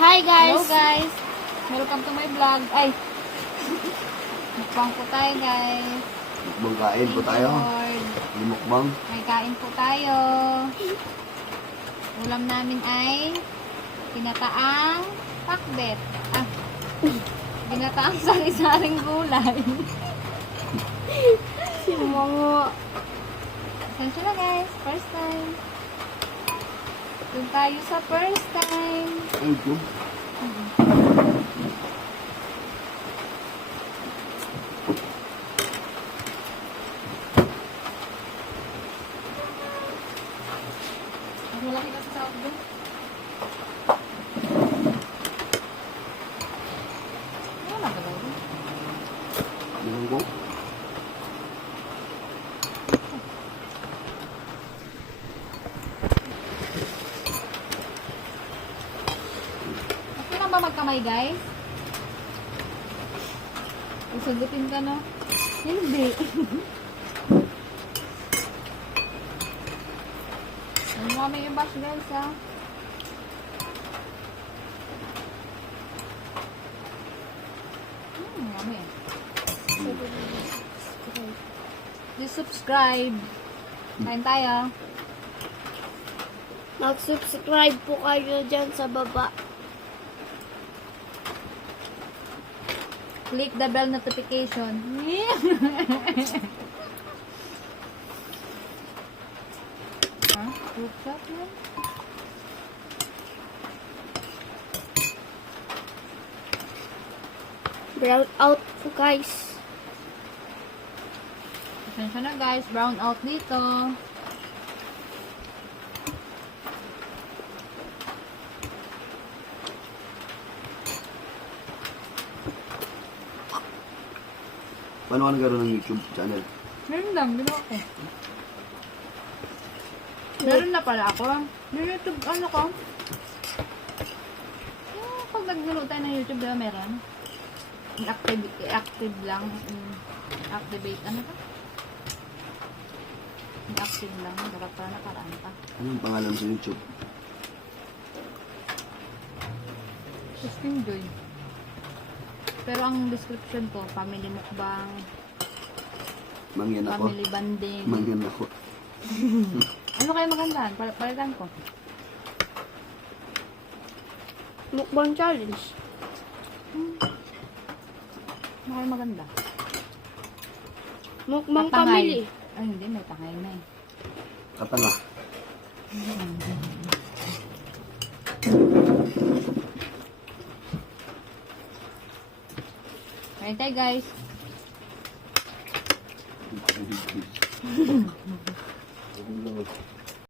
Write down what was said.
Hi guys! Hello guys! Welcome to my vlog. Ay! Mukbang po tayo guys. Mukbang kain po tayo. Lord. May mukbang. May kain po tayo. Ulam namin ay pinataang pakbet. Pinataang sari-saring gulay. Si Mongo. Attention na guys. First time. Doon tayo sa first time. Ay, ito. Malaki kasi sa doon. Ano nagalaw doon? Bilang ko. Okay lang ba magkamay guys? Isagutin ka no? Hindi. Ano kami yung bash guys ha? Yummy. Please subscribe. Kain tayo. Mag-subscribe po kayo dyan sa baba. Click the bell notification. Ha? Fruit shot yan? Brown out po guys. Pasensya na guys, brown out dito. Paano ka nagkaroon ng YouTube channel? Meron lang, ginawa ko. Meron na pala ako. Yung YouTube, ano ko? Pag naggulo tayo ng YouTube, diba meron? I-active lang. Activate, ano ka? I-active lang. Dapat pala nakaraan pa. Anong pangalan sa YouTube? Justin Joy. Pero ang description ko, family mukbang, Mangyan ako. family banding. Mangyan ako. Ano kaya magandaan? Palitan ko. Mukbang challenge. Ano kaya maganda? Mukbang Patangay. family. Ay, hindi. May tangay na eh. Katanga. Kain tayo guys.